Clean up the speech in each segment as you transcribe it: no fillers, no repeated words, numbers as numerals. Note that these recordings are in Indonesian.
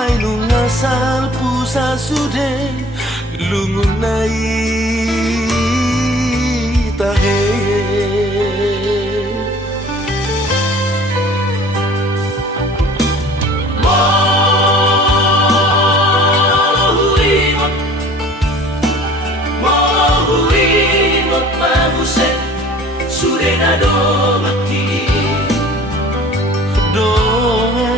Ainu ngasal pusa sude lungun nai tahe Surena do mati doa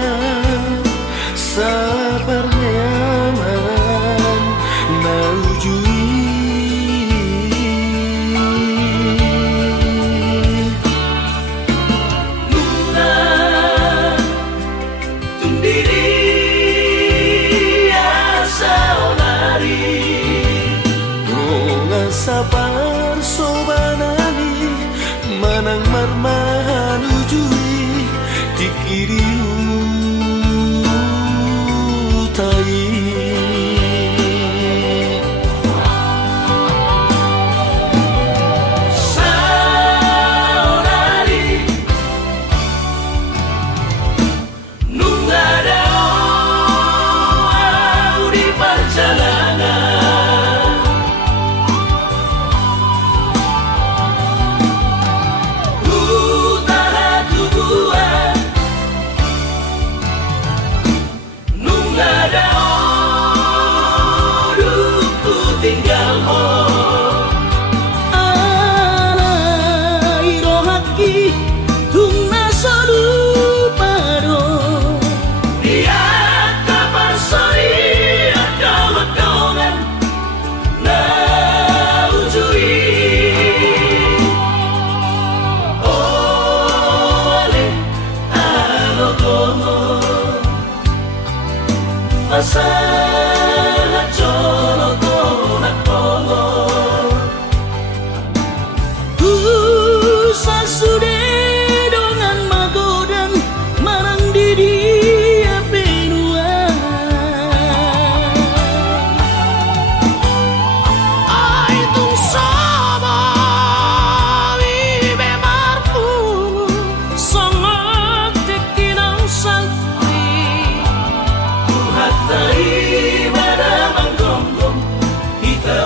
sabar nyaman naujui Luna tundiri asa onari doa sabar sobanani manang marmahan ujui tikiriu tai saonari nungada di perjalanan tinggal mo alai rohaki tungna sodu paro dia kapan sori ada lekongan na ujui ole alogomo masa jolo sasude dengan magodan marang diri benua ai tung sama vive marpu sangat tekinau sakti hatai pada manggonggong kita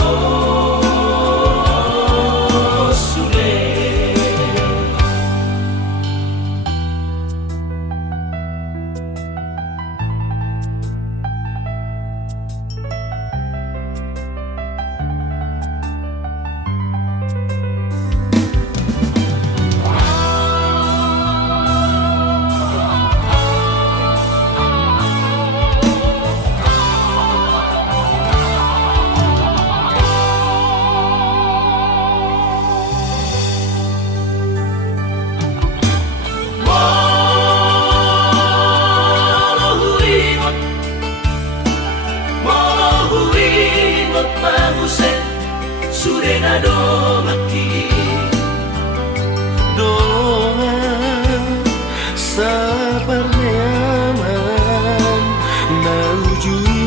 Surena do mati doa sabar nyaman naujui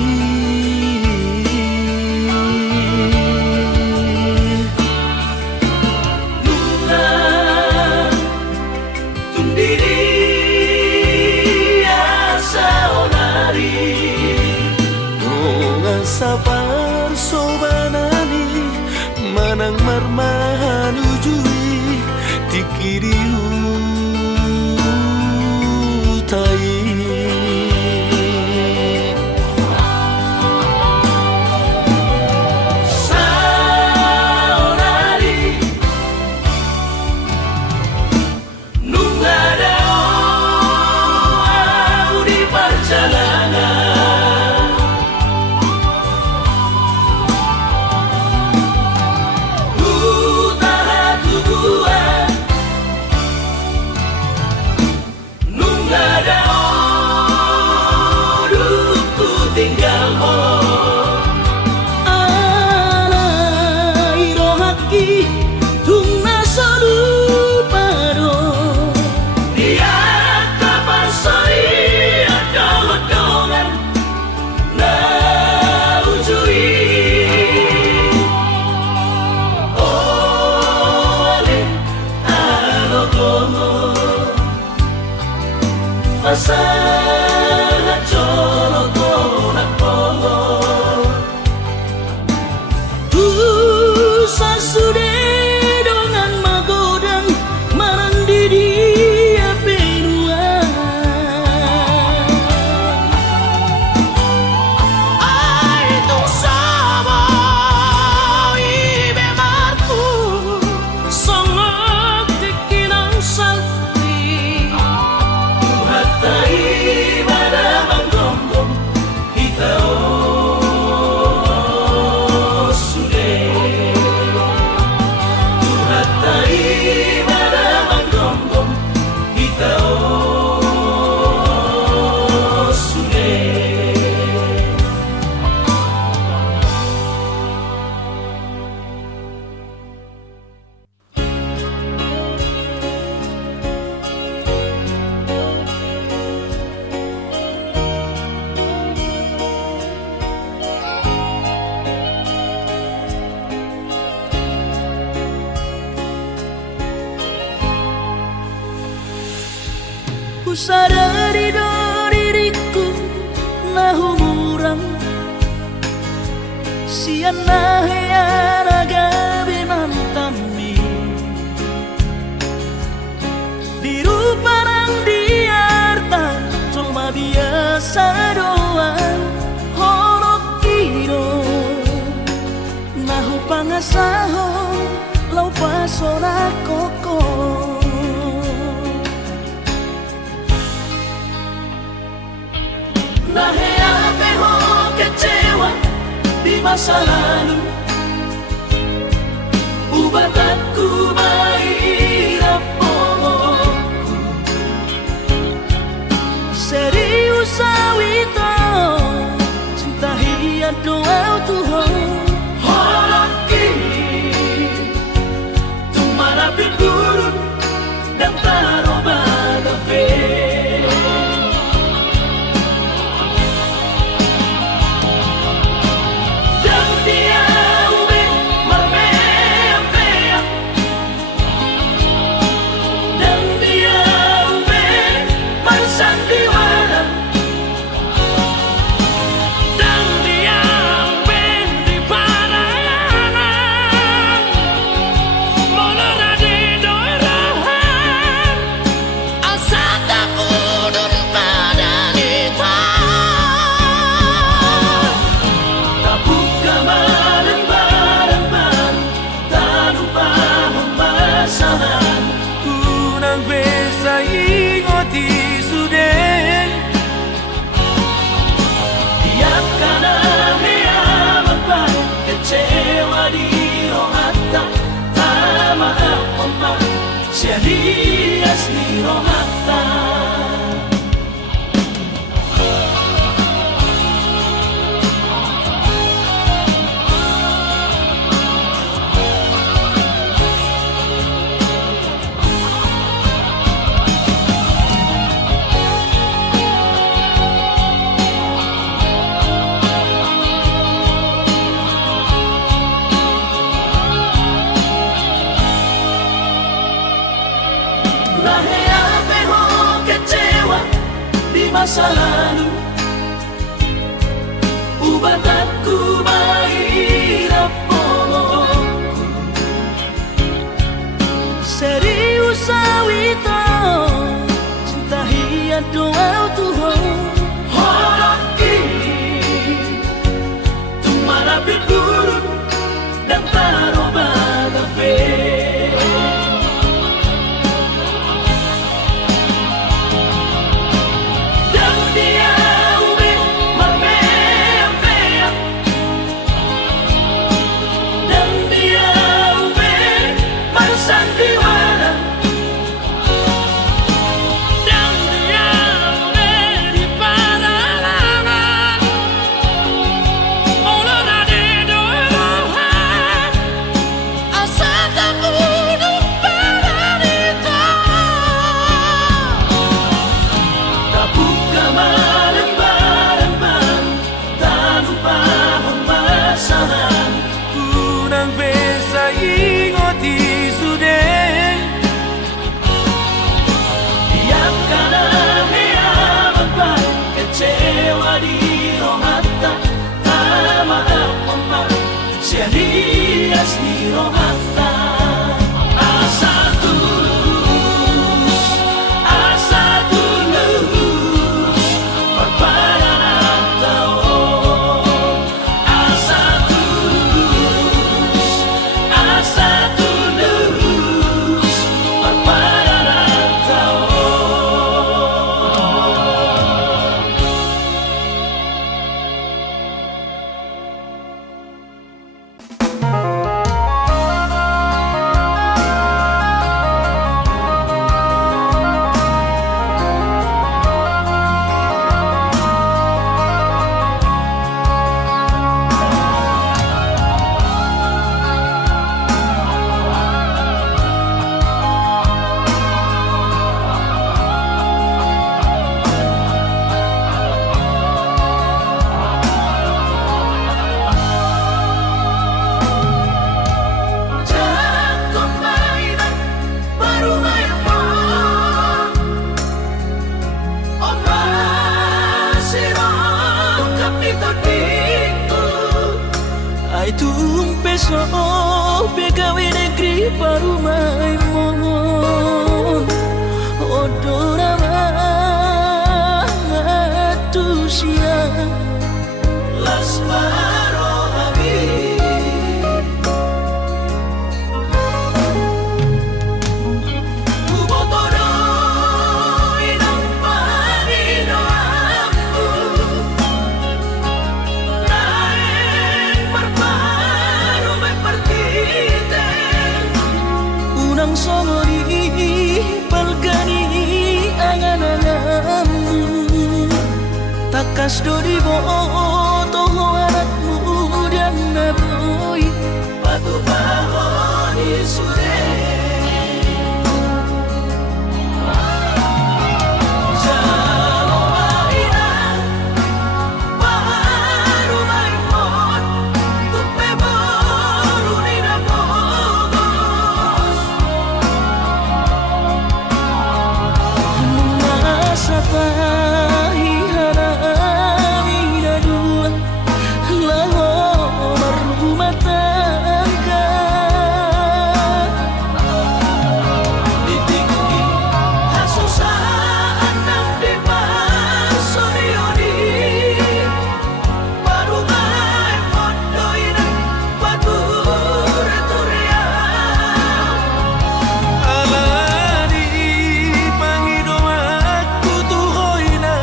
Luna tundiri asa onari doa sabar sobanani manang marmahan ujui tikiriu tai saonari nungada di perjalanan sadari do diriku na humurang siana hea gabi mantami biru parang diarta cuma biasa doang horok kiro nahu pangasahon lau pasora koko Nahea peho kecewa di masa lalu Ubatanku mairap pomoku serius awito cinta hiat doa Tuhan Horok kini Tumarapi gurun dan taroba gape Unang besa ingoti sudah Biarkan hea beban kecewa di rohata Tak maaf omak Siadias di rohata Nahea peho kecewa di masa lalu Ubatanku mairap pomoku serius awito cinta hiat doa Tuhan Horok kini Tumarapi gurun dan taroba gape Unang besa ingoti sudah Biarkan hea beban kecewa di rohata Tak maaf omak Siadias di rohata Asa tulus Berbayaran tahun Asa tulus Berbayaran tahun Mai tumpe so pegawe negeri parumai mon odora matusia Las Parohabi Kubotoro inang panino aku Naeng berparu mepertite unang songori palgani angan-anganmu takas dori boto anakmu dan naboy Batu bahon isude Jalo maina Baru maimon Tupe boru nina bogos masa tahi harami dua laho berumah tangga Ditinggi Hasusaan nang di pasorioni Baru maimon doina Batu returia Alani pangido aku tuhoina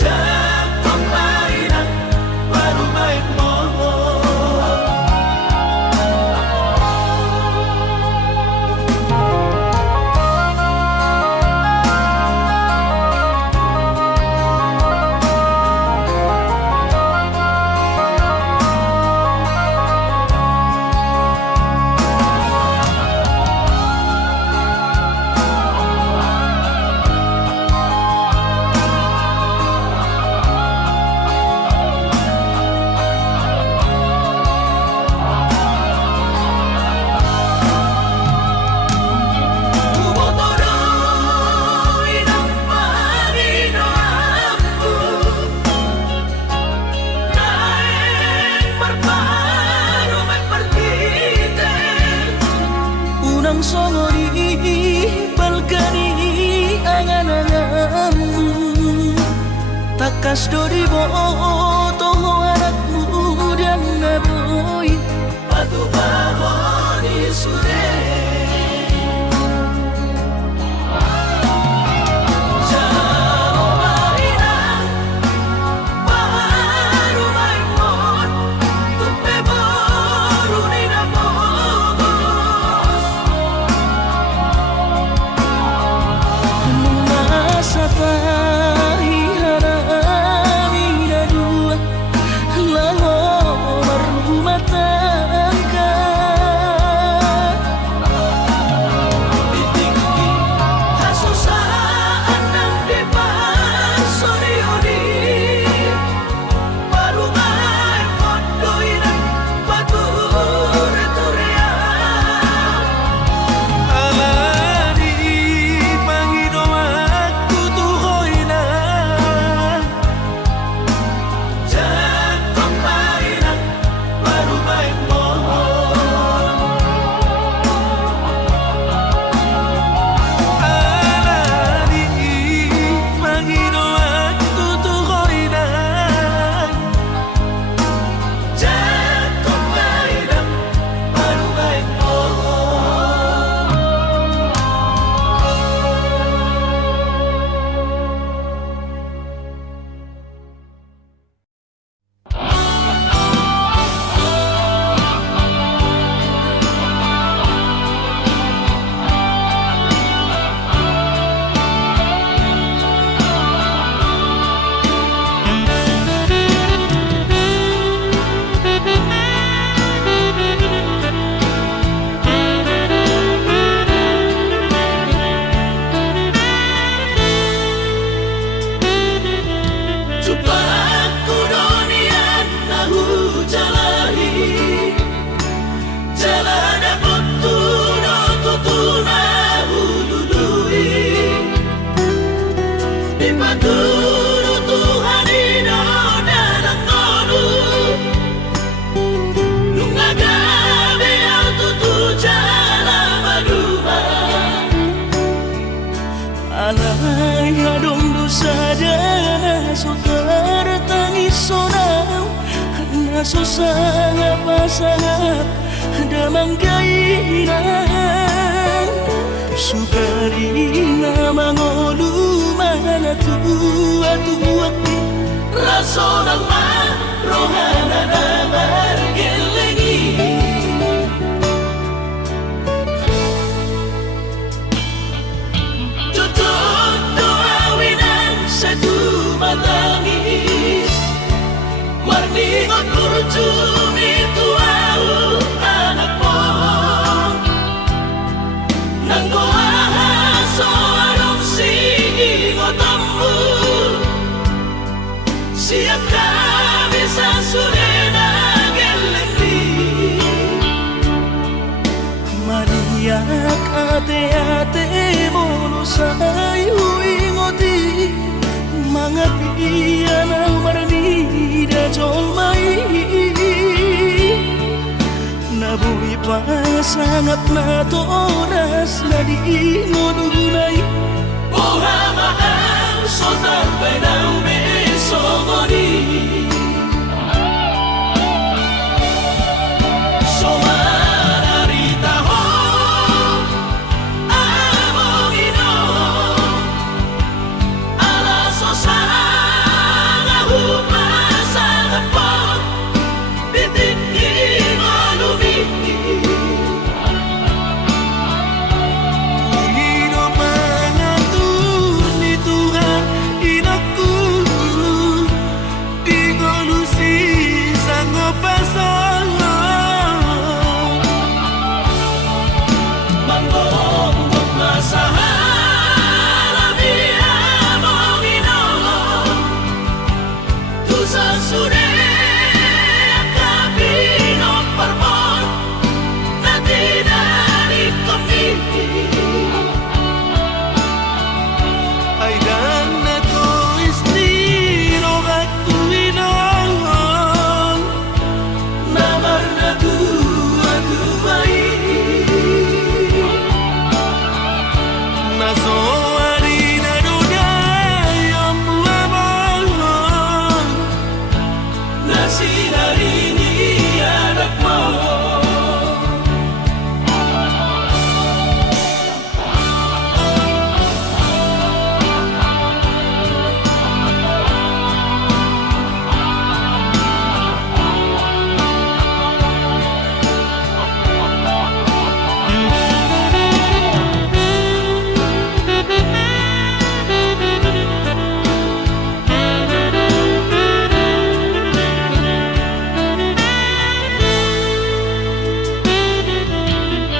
Jatuh mainan Baru maimon Kubotoro inang panino aku Naeng berparu mepertite unang songori palgani angan-anganmu takas dori boto anakmu dan naboy Batu bahon isude Jalo maina Baru maimon Tupe boru nina bogos masa tahi harami dua laho berumah tangga Ditinggi Hasusaan nang di pasorioni Baru maimon doina Batu returia Alani pangido aku tuhoina Jatuh mainan Baru maimon Alani pangido aku tuhoina Jatuh mainan Baru maimon Supaya donian nahu jalahi Jalan putuna tutuna hulului Di paturu Tuhan ino dalam ngonu Nasosanga pasangat damang gaina Sukarina mangolu mana tua-tua Raso ng rohana na margelengi Tutup doawinan sa tumatangis Warningot kurjumi tuau anak mo Nang goahaso anong singingotamu Siap kami sa surena gelendi Mariak ate-ate mono sayu ingoti Mga piyan ang marnida jolmai Nabuhi pa sangat na toras na di ngununay Ohama ang sotar benang besogoni Somararita ho amongino Alaso sana hupasana po Bitin imalumi Panginoon mangatur ni Tuhan inakku di ngolusi sanggup pasang Manggong masaharami amongino Tusa sure akabino parmon Na tinarip kami ay dan na to istiro at uwinon Namar na dua-duai nasoari na dunay ang buwabon Na sinarini anak mo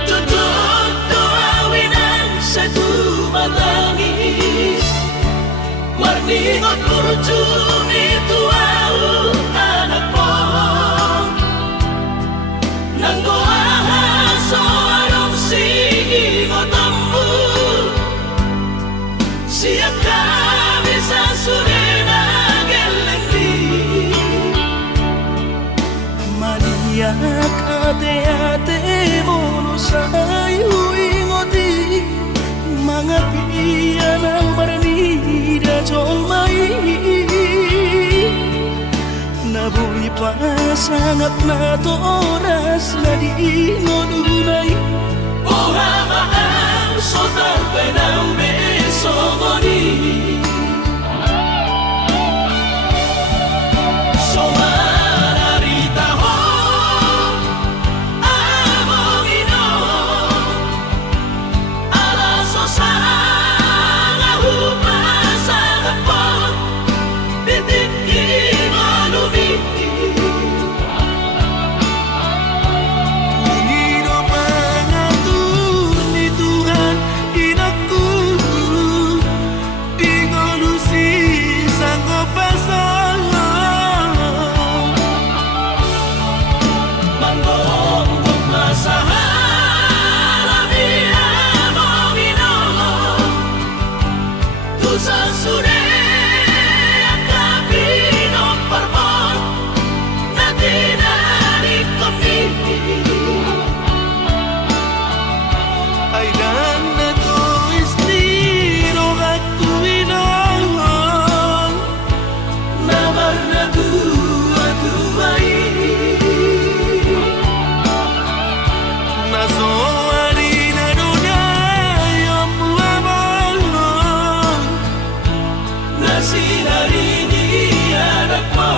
Tutup doawinan sa tumatangis Warningot kurjumi tuau anak mo Nang goahaso anong singingotamu Siap kami sa surena gelendi Mariak ate-ate mono sayu ingoti Mga piyan ang marnida jolmai Nabuhi pa sangat na toras na di ngununay Ohama ang sotar benang besogoni Somararita ho amongino Alaso sana hupasana po Bitin imalumi Panginoon mangatur ni Tuhan inakku di sinarini anak mo.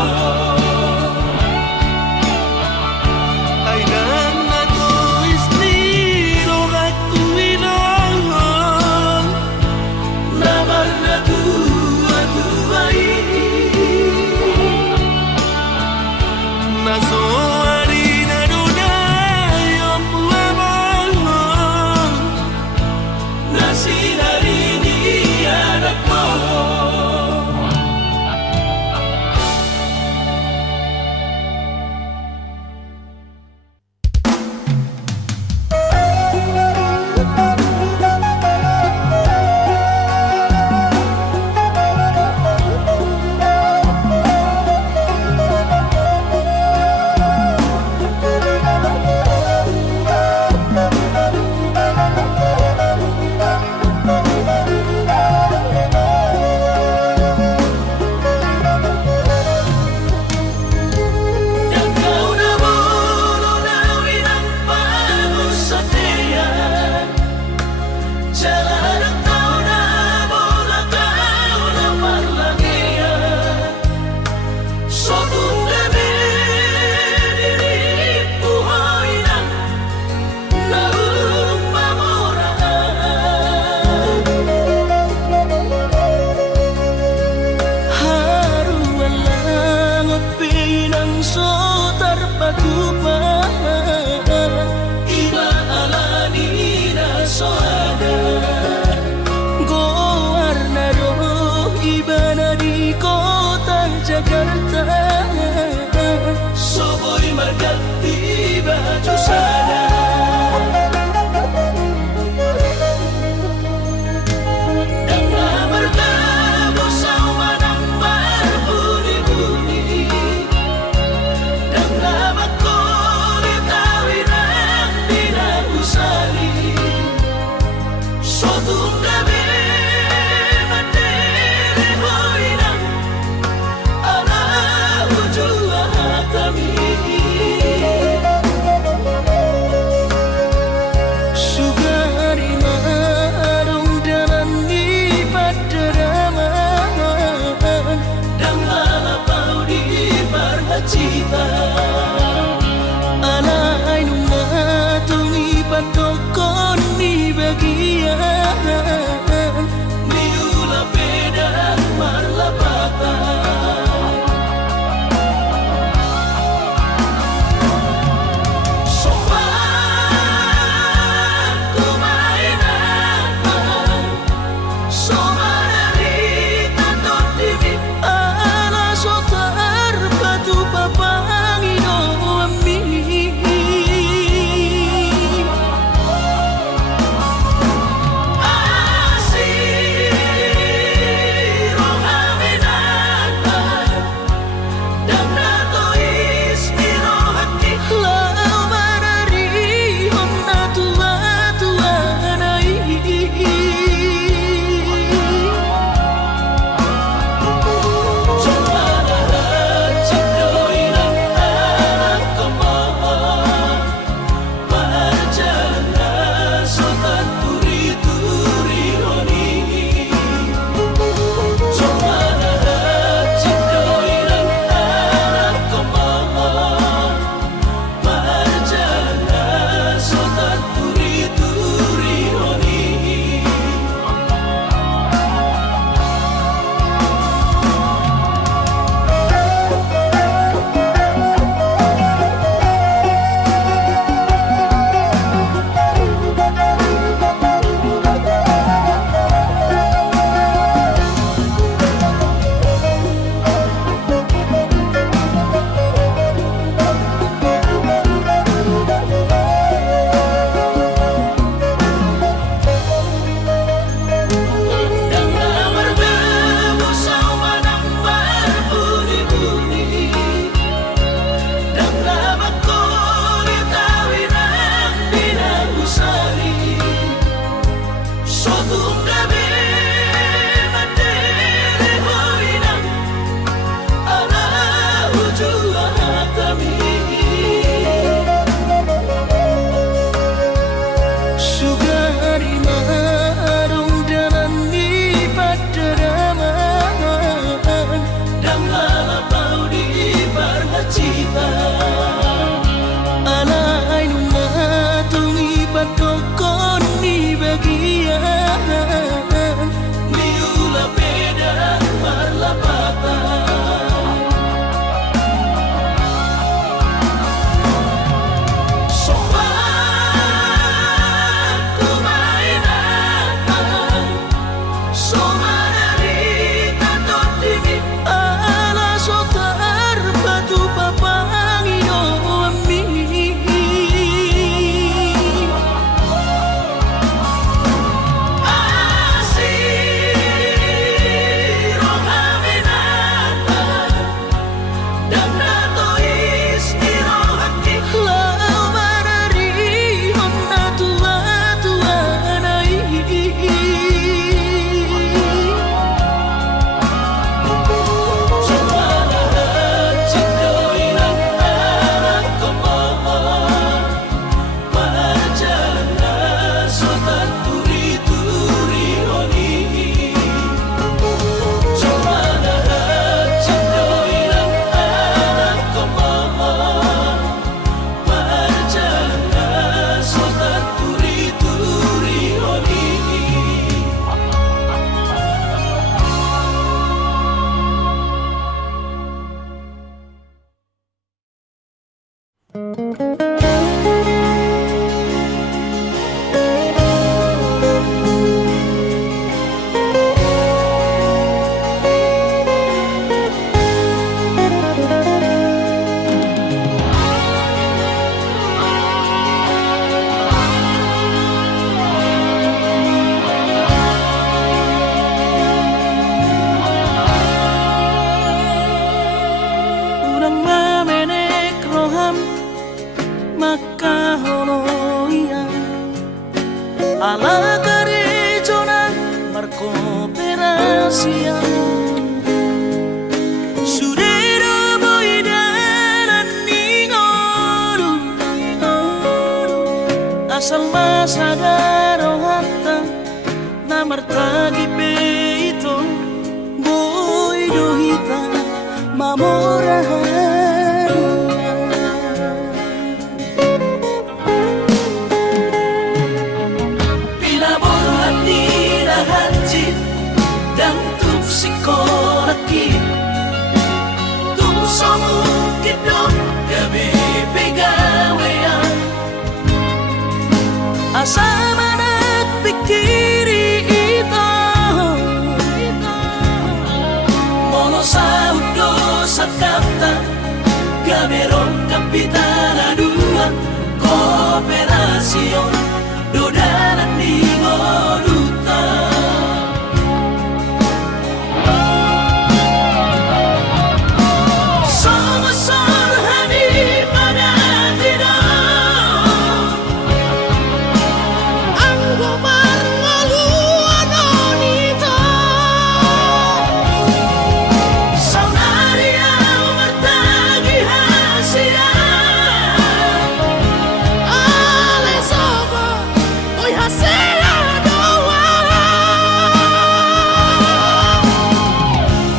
Ay dan na to istiro katuwinon Nabar na tua-tuai Naso harina dunayom buamon na sinarini anak mo. Soboy margati baju sana Dengan berlabu saumanang berbunyi-bunyi Dengan makulit tawinan tidak usali Sotung gabi mandiri hoinang Ala ujua hatami Sugari marung dalam ni padaraman Dan malapau di marhacita Alay nung natungi patokon ni bagian Miula pedan marlapatan Sopan kumainan Somarari tantot dibit Ala sotar batu papa salma sadarong hatta na martagi peito boy dohita mamorahan Pinaborhat ni Rahanjit dan tupsikolaki Tumsomu kidok gabi pegawean asa manat pikiri ito Mono sa udo sa kapta Gamerong kapitan aduan Kooperasyon Dodanan ni Ngoduta Somasor hani pada tidak Ang gumar ngaluan onito Saunaria mertagi hasia Ale sobo Oy hasia doa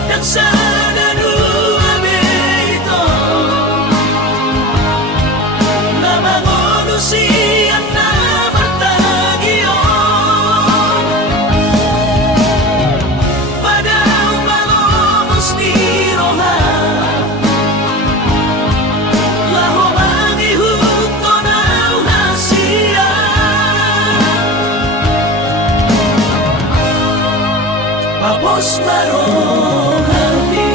Dan sadadu abito Nama ngonusian na mertagion Padang malomos ni roha Laho mangihuk tonaw hasia Papos marohani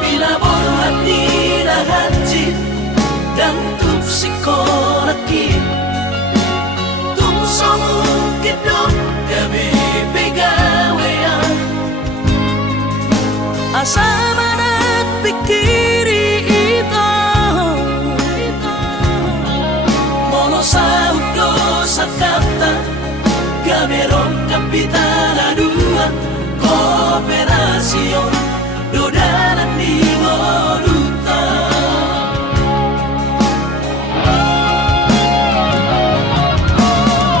Pinaborhat ni Rahanjit dan tupsikolaki Tumsomu kidok gabi pegawean asa manat pikiri ito Mono sa udo sa kapta Gamerong kapitan aduan Kooperasyon Dodanan ni Ngoduta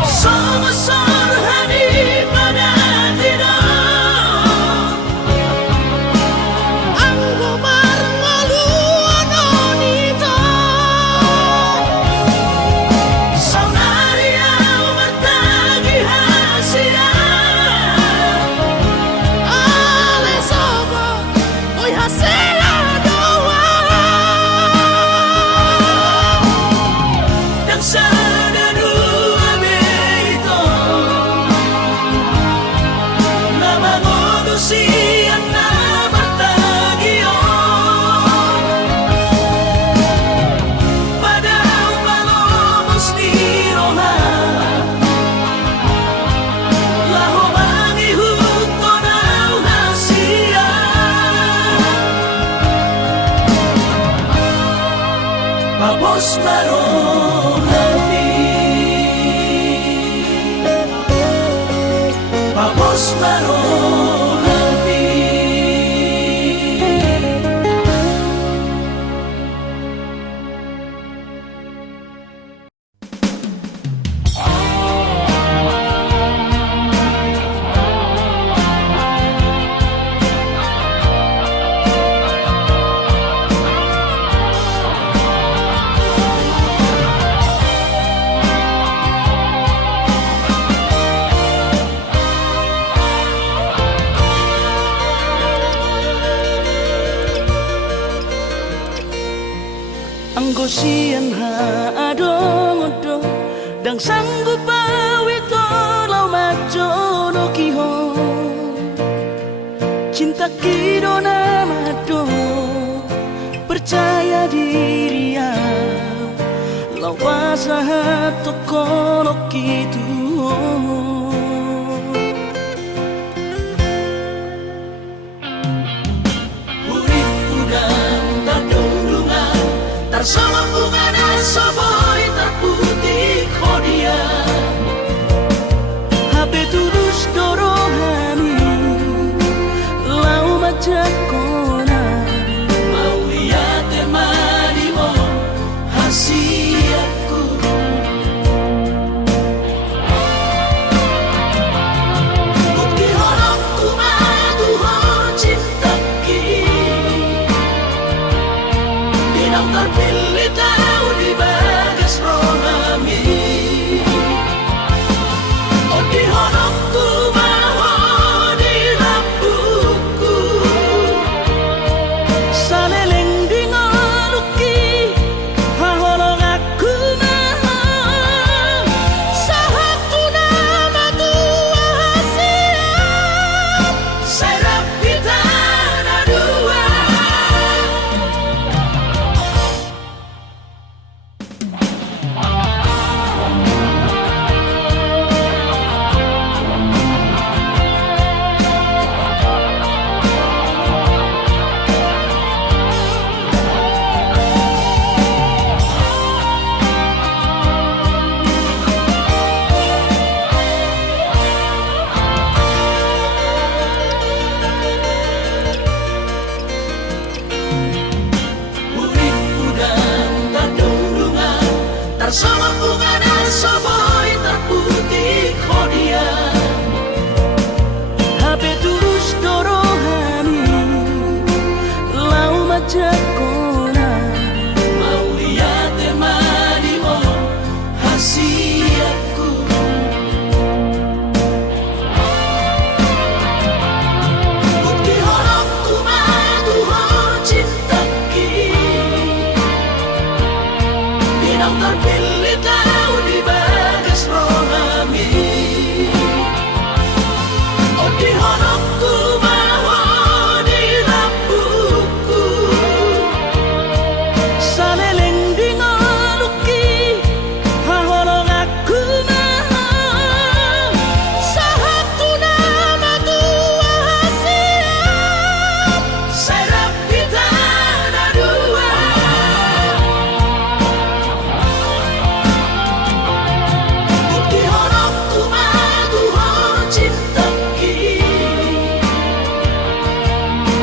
Somasor hani pada tidak Ang gumar ngaluan onito Saunaria mertagi hasia Ale sobo Oy hasia doa Dan sadadu abito Nama ngonusian na mertagion Padang malomos ni roha Laho mangihuk tonaw hasia Papos marohani Papos marohani Anggosian ha adong odo dang sanggup bawi tolau majo no kihon cinta kido namado percaya diri ya lawasa tokono kitu Bersama bunga dan soboy terputih khodia. Habe tulus dorohani lau majak kona Mau lihat temani mo hasiatku. Bukti horokku madu ho cintaki. Dinang terpilih tahu di bagas rohami. Oh di horokku maho di lampuku. saleleng dingaluki haholong aku naha sahatu nama tua hasiat Serap kita ada dua. Uripku dan terdundungan bersama bunga dan soboy terputih khodia. Habe tulus dorohani lau majak kona Mau lihat temani mo hasiatku. Bukti horokku madu ho cintaki. Dinang terpilih tahu di bagas rohami. Oh di horokku maho di lampuku. saleleng dingaluki haholong aku naha sahatu nama tua hasiat Serap kita ada dua. Bukti horokku madu ho cintaki.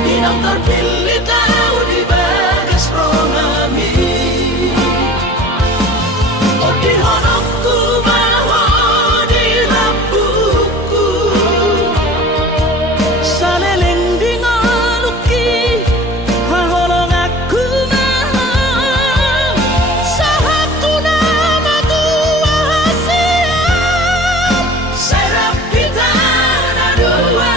Dinang terpilih tahu di bagas rohami. Oh di horokku maho di lampuku. saleleng dingaluki haholong aku naha sahatu nama tua hasiat Serap kita ada dua.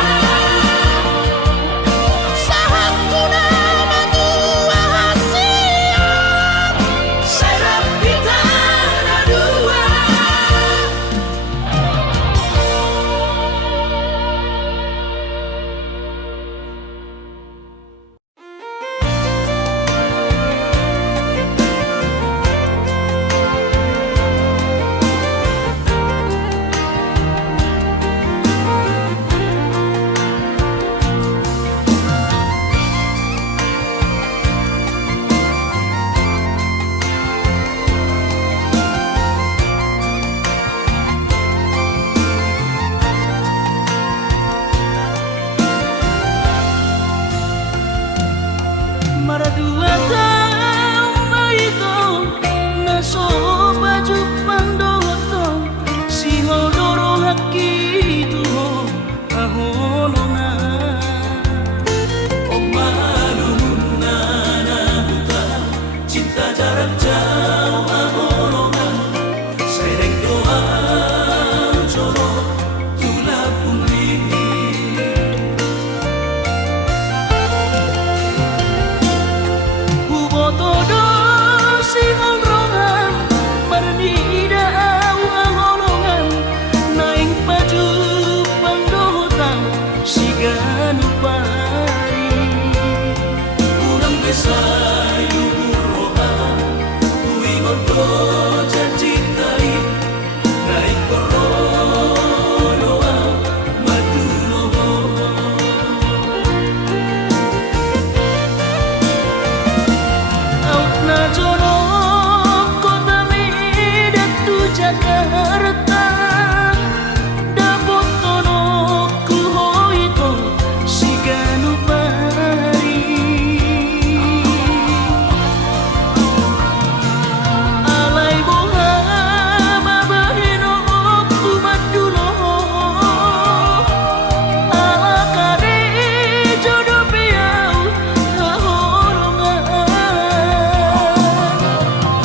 sahatu nama tua hasiat Serap kita ada dua. Maradua tau baito naso baju pandoto si hodoro haki tuho aholona Oh malumnana buta cinta jarak jauh aholongan. Sereng doa coro tulah pungli. Uboto do si holrongan marnida au aholongan naing baju pandoto si ganu pari Urang besayu roha kuingon do cintai. Naik korodoa matuloho. out na jono Jakarta dapot tono ku hoito siganu pari alai boha mabahino ku madulo ala kare jodoh piau haholongan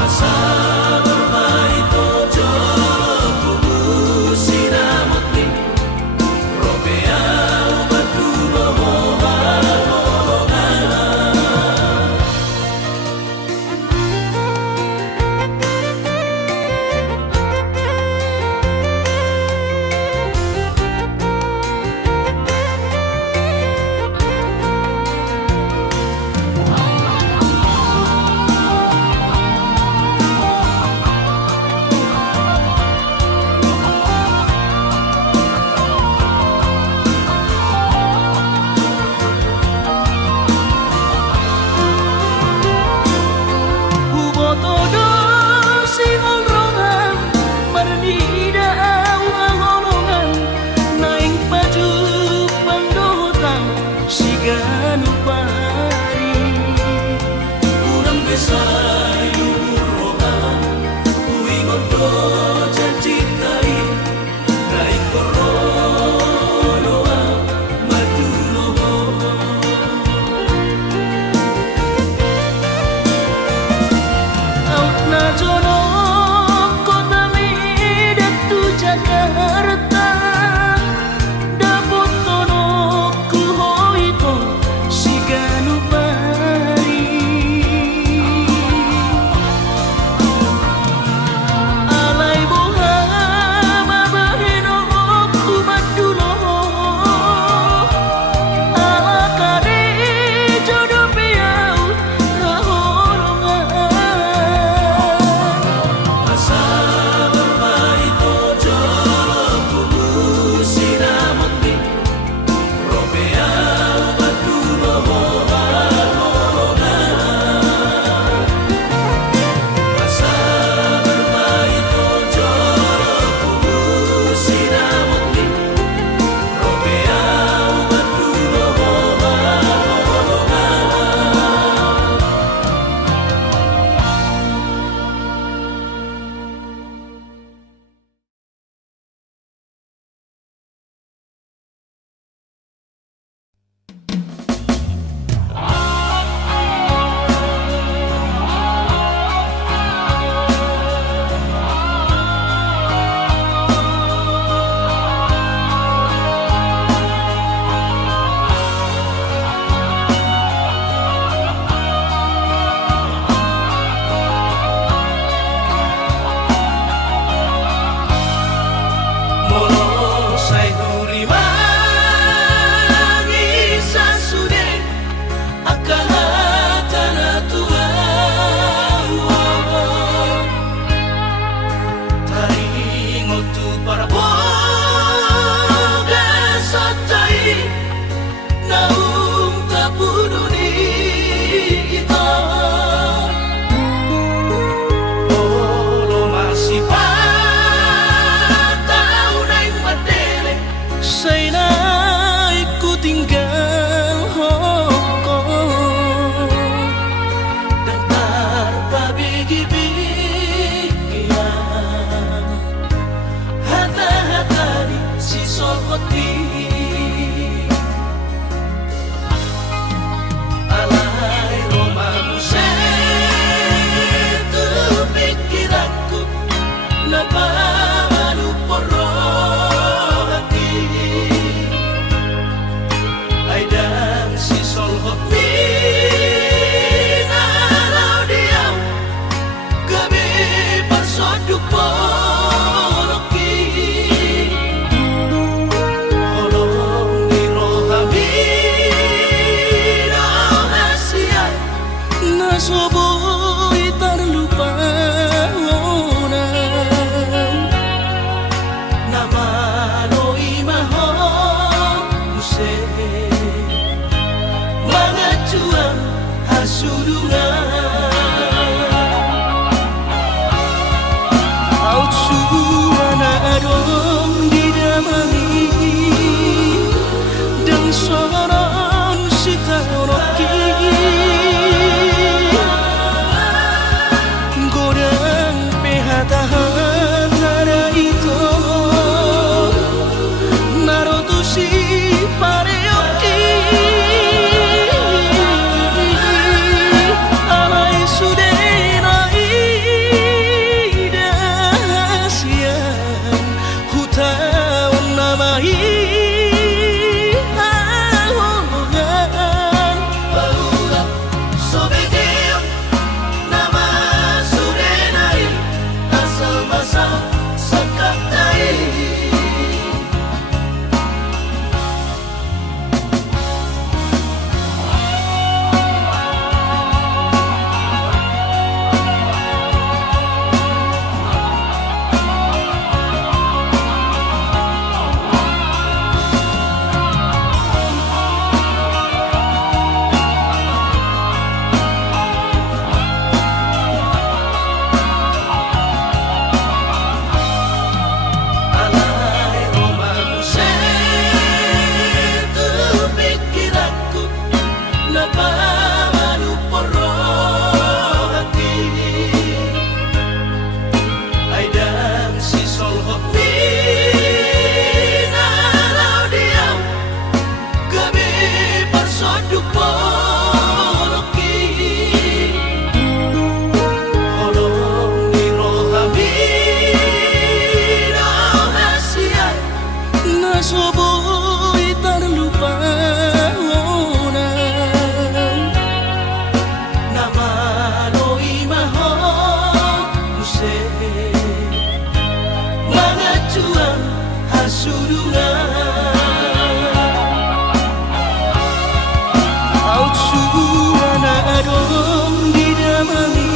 Asa bermain tojo kubu sinamot ni Romea batu bohongan Hubotodo singol rongan Marnida awang-olongan Naing baju pandotan siganu pari Unang besay umurohan Kuingon to janjitai Naik koronoa madulo Out na jono kota midatu Jakarta dapot tono ku hoito siganu pari alai boha mabahino ku madulo ala kare jodoh piau haholongan Asa bermain tojo kubu sinamot ni Romea batu bohongan Asa bermain tojo kubu sinamot ni Romea batu bohongan Molo say huriwangi sasude akahata na tuang taringot tu para boga satay naung tapuduni ita Olo masih patau naik madele say naik ku tinggal Hongkong Dantar pabigi-bigian Hata-hatari si solkoti Alay romamu setu pikiranku Napamanu poro hati Ay dan si solkoti Nalau diam Gabi pasoduk poloki Holong di rohami Rahasia nasoboy terlupa Namaloi mahon Muse Mga juang hasulungan Au kemajuan hasurungan Au surana adom didamani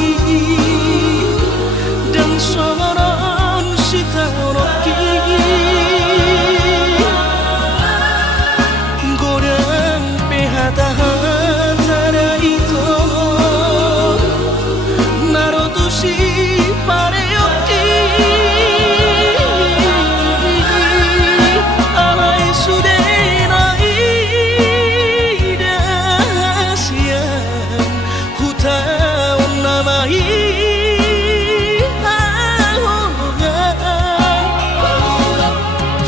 Dan soron sitanoki Godang pehata-hata itu Narotushi pareoki Alai sudenai dahasian Hutaun namai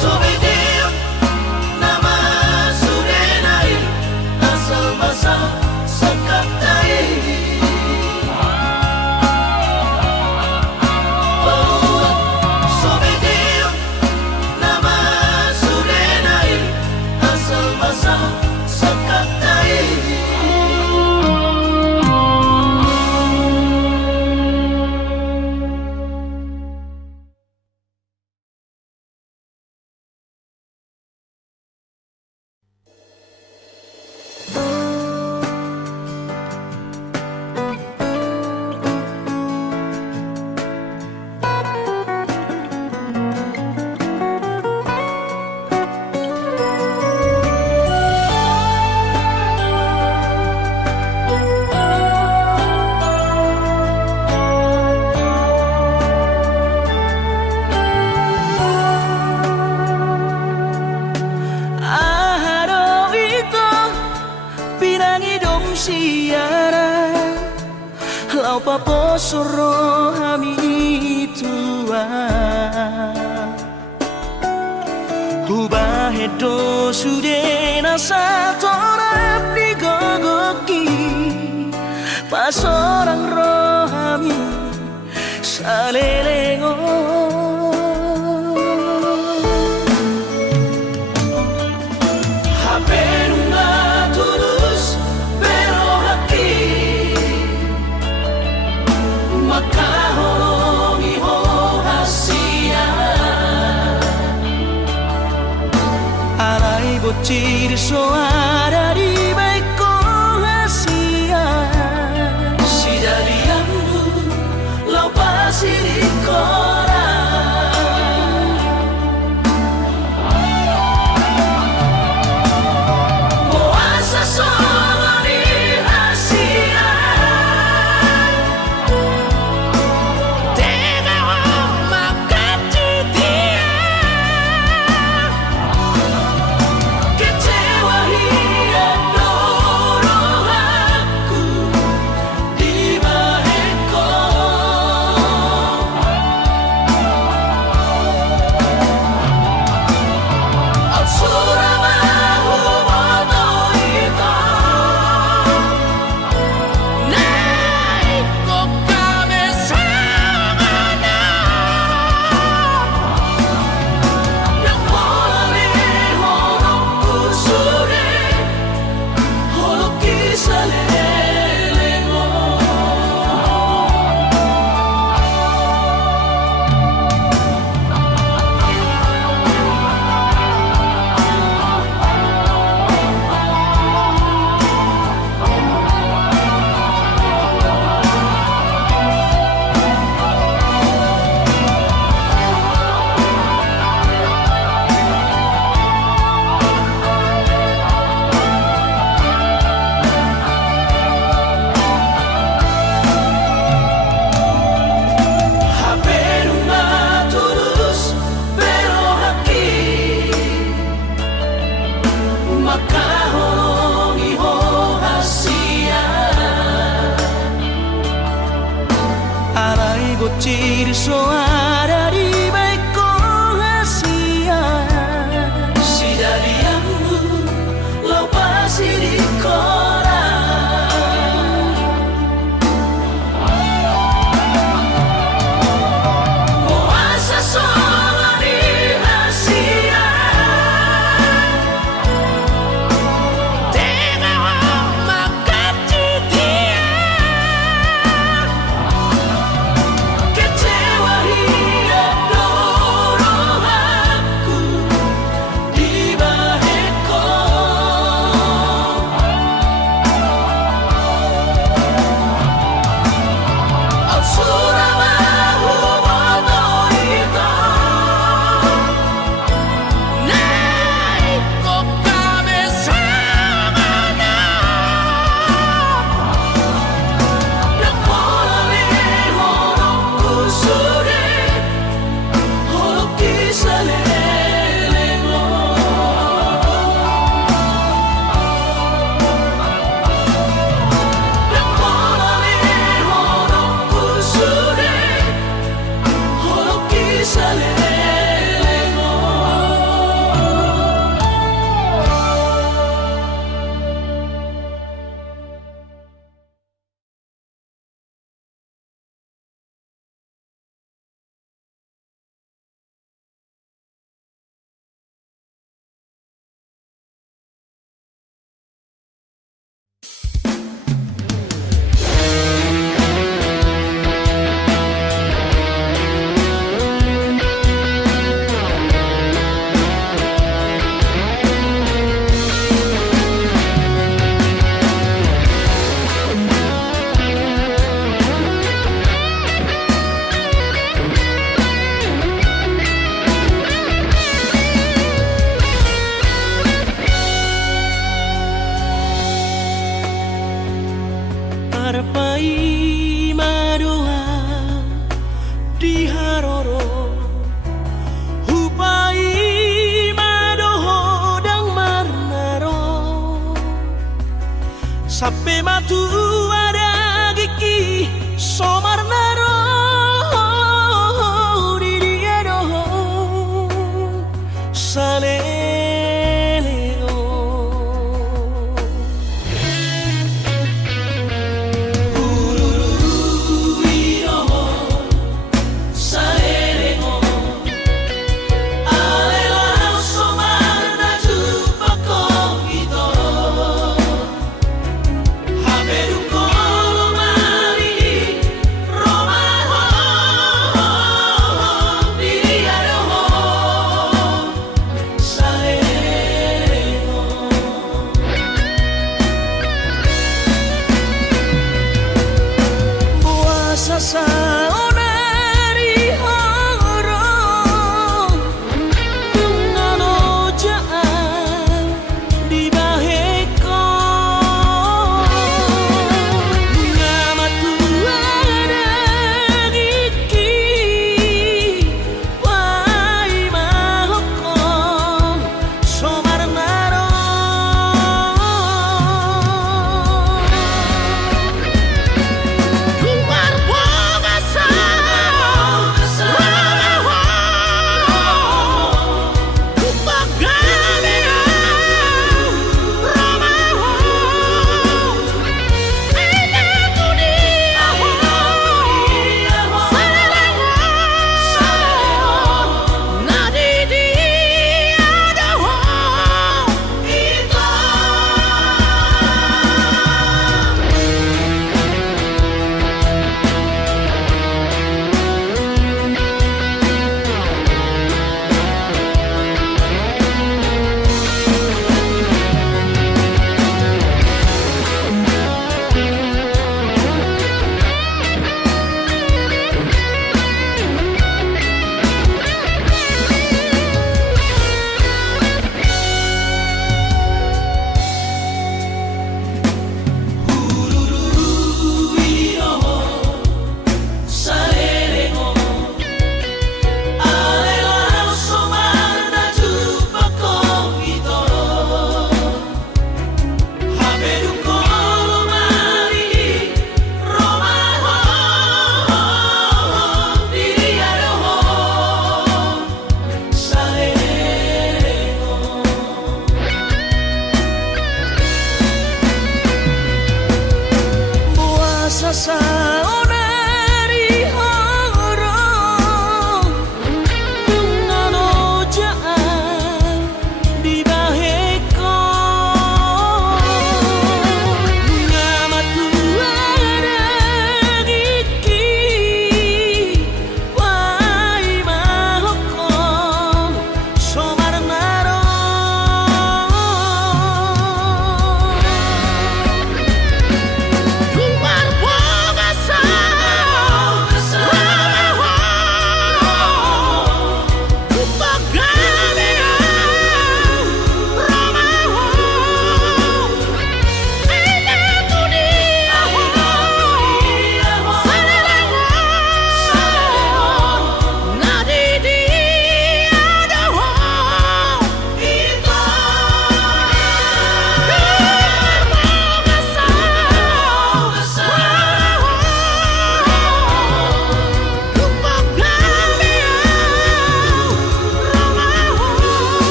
Sobedim nama sudenai asal basa sakatai Sobedim nama sudenai asal basa sakatai Aharo ito pinangidom siaran Lau paposoro hami tua Hubahedo sudena satorap digogoki Pas orang rohami salelengo Haberuna tulus pero hati maka holongi ho hasia Alai bocil soara di baiko hasia Sidalianmu lau pasirikora Moasa soloni hasia Tega ho makati dia Kecewa hidup aku di baheko Suramahu bodo ito Naik ko kami sama na Yang molali holok kusure Holok kisalelengo Haberuna tulus pero hati maka holongi ho hasia Alai bocil soara di baiko hasia Sidalianmu lau pasirikora Moasa soloni hasia Tega ho makati dia Kecewa hidup Sampai matu ada gigi somar naro di dia doh salelego Ururiro salelego Alela somar na jupa kong ito Haberu ko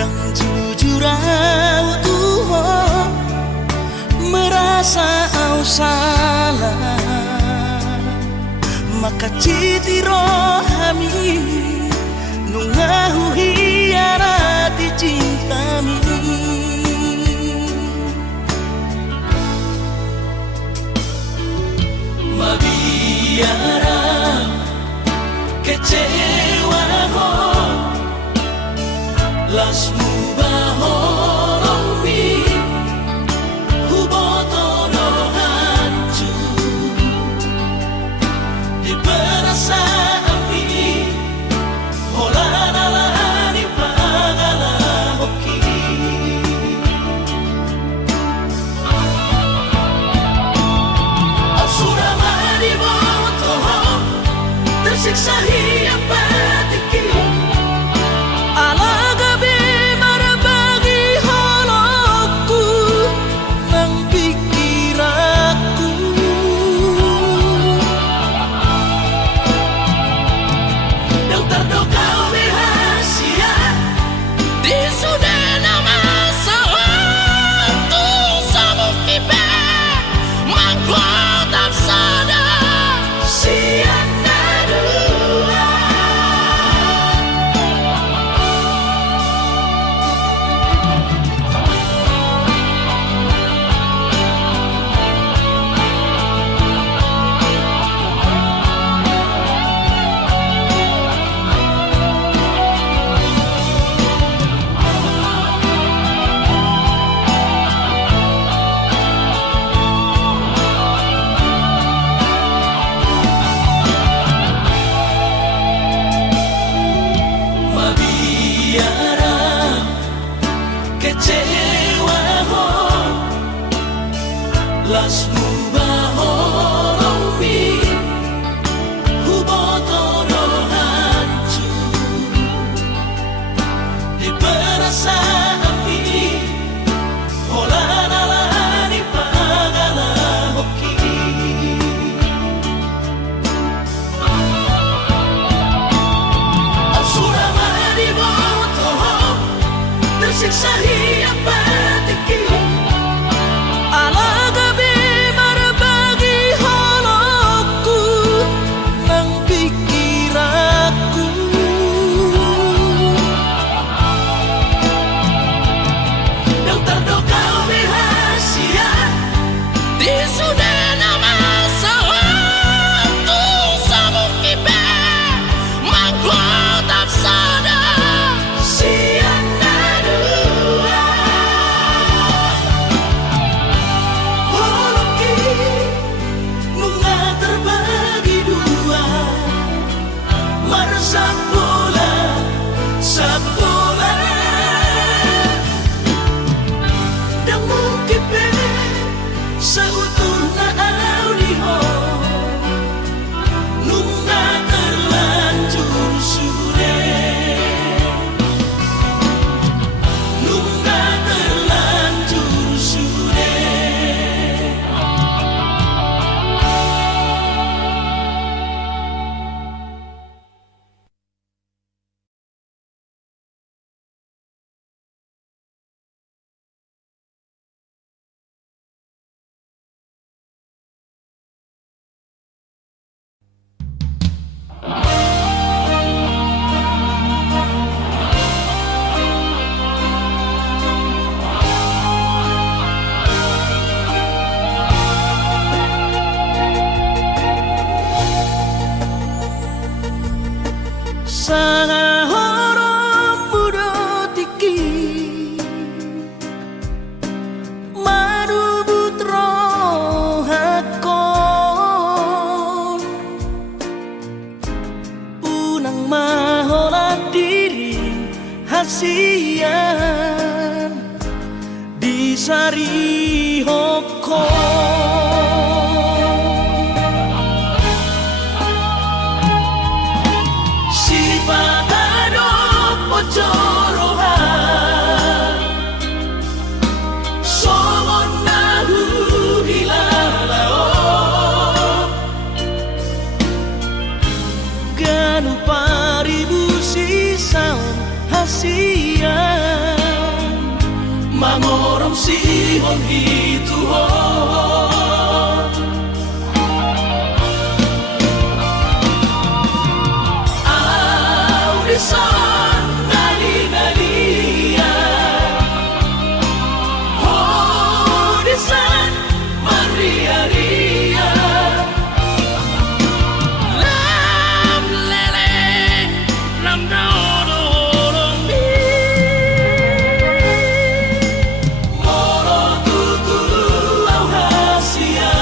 dan jujur Tuhan merasa au salah, maka citi rohami nungahu hiarati cintami. Mabiara kecewa ho lasmu bahorongmi hubotono hancur di perasaan ini holanalani pagala hoki asura mari botoho tersiksa hiap batiki Alagabi marabagi halakku nang pikiranku, yang terdokau rahasia di sudah nama sawatu samukibe mangkuatam sada siang nadua. Mabiara kecewa ho lasmu bahorongmi hubotono hancur di perasaan ini holanalani pagala hoki asura mari botoho tersiksa hiap batiki alagabi marabagi halakku nang pikiranku, yang terdokau rahasia di sudah nama sawatu samukibe mangkuatam sada siang nadua. Holoki bunga terbagi dua meresap bola sabola dan mungkin seutuhnya audio nunga terlanjur sudah nunga terlanjur sudah. Sana horong muda tiki madu putra hakon unang mahola diri hasian di sari hokon. Ganu paribu sisa hasian Mangorong sihon hituhon Audisan nali-nalia Audisan maria-ria Lam leleng lam dorong mi Moro tutu au hasiamu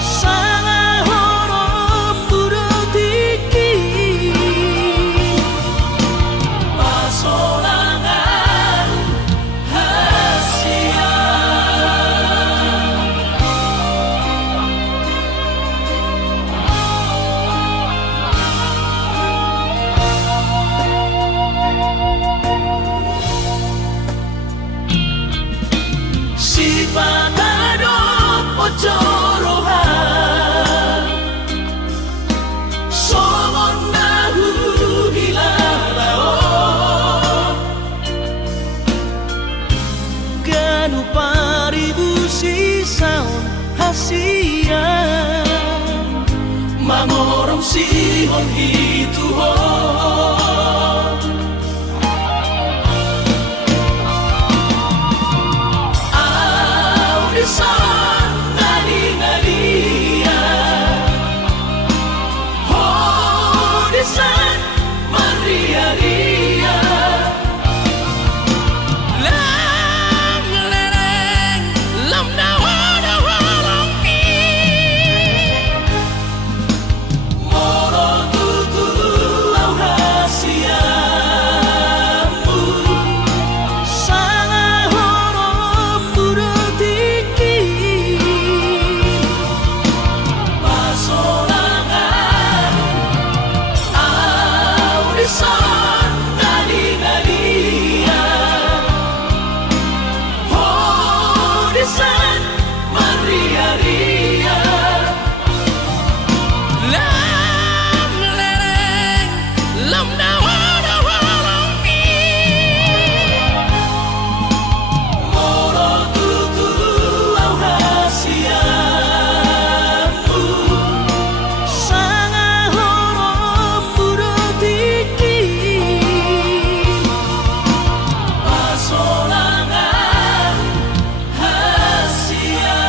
Sanga horom burotiki Pasolangan hasia Si patado pojorohan Somon nahu hilalao Ganu paribu sisaon hasia Mangorong sihon hituhon Audisan nali-nalia Audisan maria-ria Lam leleng lam dorong mi Moro tutu au hasiamu Sanga horom burotiki Pasolangan Audisan nali-nalia Audisan maria-ria Lam leleng lam dorong mi Moro tutu au hasiamu Sanga horom burotiki Pasolangan hasia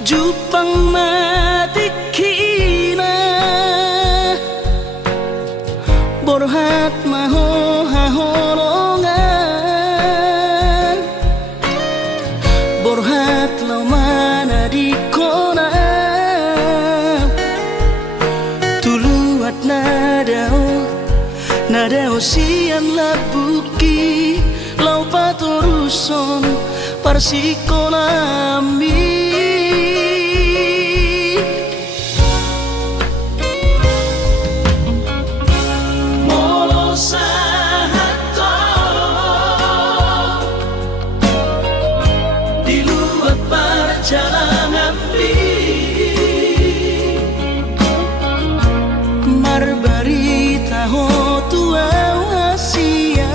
Jupang matikina Borhat maho haholongan Borhat lau mana di kona Tuluat nadao sian labuki Lau patoruson parsikonami Molo sahato Di luar perjalanan Marbarita ho tua asia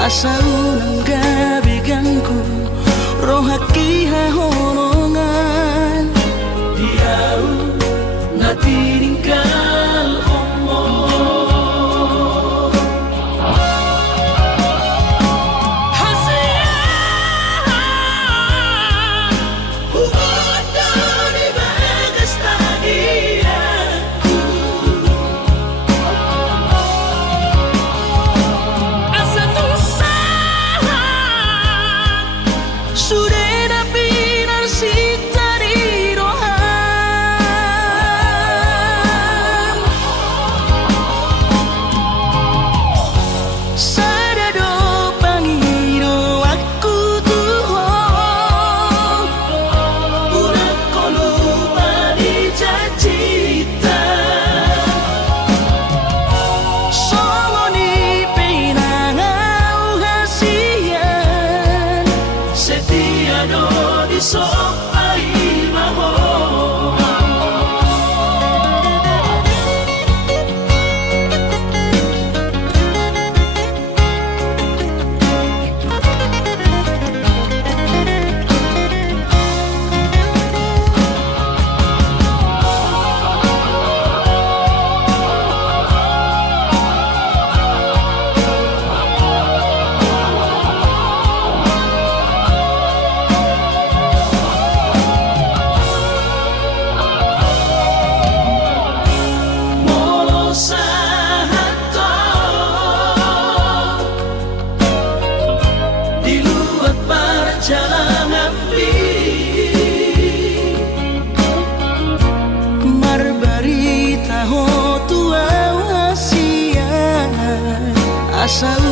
Asa unang gabi ganggu Rohaki hahonongan Diau na tininggal omo Hubungan dari Bagasta asa